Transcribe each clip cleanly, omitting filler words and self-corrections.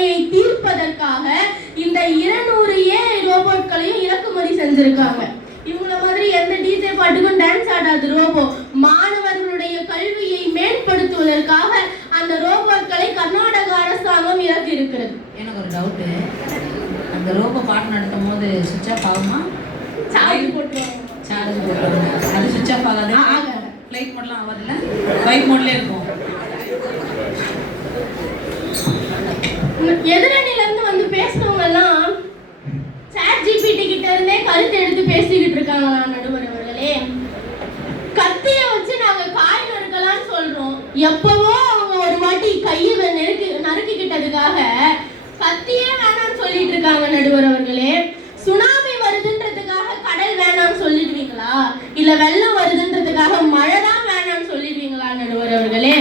தொல்லையை தீர்ப்பதற்காக இந்த 200 ஏஐ ரோபோட்களையும் இறக்குமதி செஞ்சிருக்காங்க. இவங்கள மாதிரி எந்த டிஜே பாட்டுக்கும் டான்ஸ் ஆடாது ரோபோ. மாணவர்களுடைய கல்வியை மேம்படுத்துவதற்காக அந்த ரோபோட்களை கர்நாடக அரசாங்கம் இறக்கி இருக்கிறது. எனக்கு ஒரு டவுட்டு, அந்த ரோபோ பாட்டு நடத்தும் போது சுவிட்ச் ஆஃப் ஆகுமா? சார்ஜ் போட்டுருவாங்க. அது சுவிட்ச் ஆஃப் ஆகாது. ஃப்ளைட் மோட்லாம் ஆகாதுல்ல, வைப் மோட்லேயே இருக்கும். எதிரணில இருந்து வந்து பேசுறவங்க எல்லாம் சாட் ஜிபிடி கிட்ட இருந்தே கருத்து எடுத்து பேசிக்கிட்டு இருக்காங்களா நடுவர் அவர்களே? கத்திய வச்சு நாங்க காய் நறுக்கலாம்னு சொல்றோம். எப்பவோ அவங்க ஒரு வாட்டி கையை நறுக்கிக்கிட்டதுக்காக கத்தியே வேணாம்னு சொல்லிட்டு இருக்காங்க நடுவர் அவர்களே. சுனாமி வருதுன்றதுக்காக கடல் வேணாம்னு சொல்லிடுவீங்களா? இல்ல வெள்ளம் வருதுன்றதுக்காக மழை தான் வேணாம்னு சொல்லிடுவீங்களா நடுவர் அவர்களே?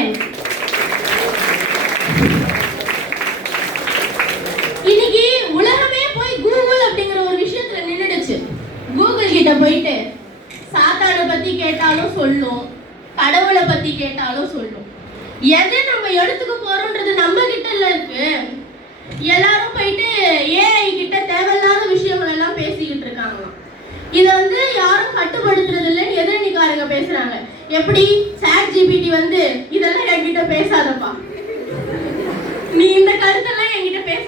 இன்னைக்கு உலகமே போய் கூகுள் அப்படிங்கிற ஒரு விஷயத்துல நின்னுடுச்சு. கூகுள் கிட்ட போயிட்டு சாத்தானை பத்தி கேட்டாலும் சொல்லும், கடவுளை பத்தி கேட்டாலும் சொல்லும். எது நம்ம எடுத்துக்க போறோம்ன்றது நம்ம கிட்ட இல்ல இருக்கு. எல்லாரும் போயிட்டு ஏஐ கிட்ட தேவையில்லாத விஷயங்கள் எல்லாம் பேசிக்கிட்டு இருக்காங்க. இத வந்து யாரும் கட்டுப்படுத்துறது இல்லைன்னு எதிரணிக்காரங்க பேசுறாங்க. எப்படி சாட் ஜிபிடி வந்து இதெல்லாம் என்கிட்ட பேசாதப்பா, நீ இந்த கருத்தெல்லாம் என்கிட்ட பேச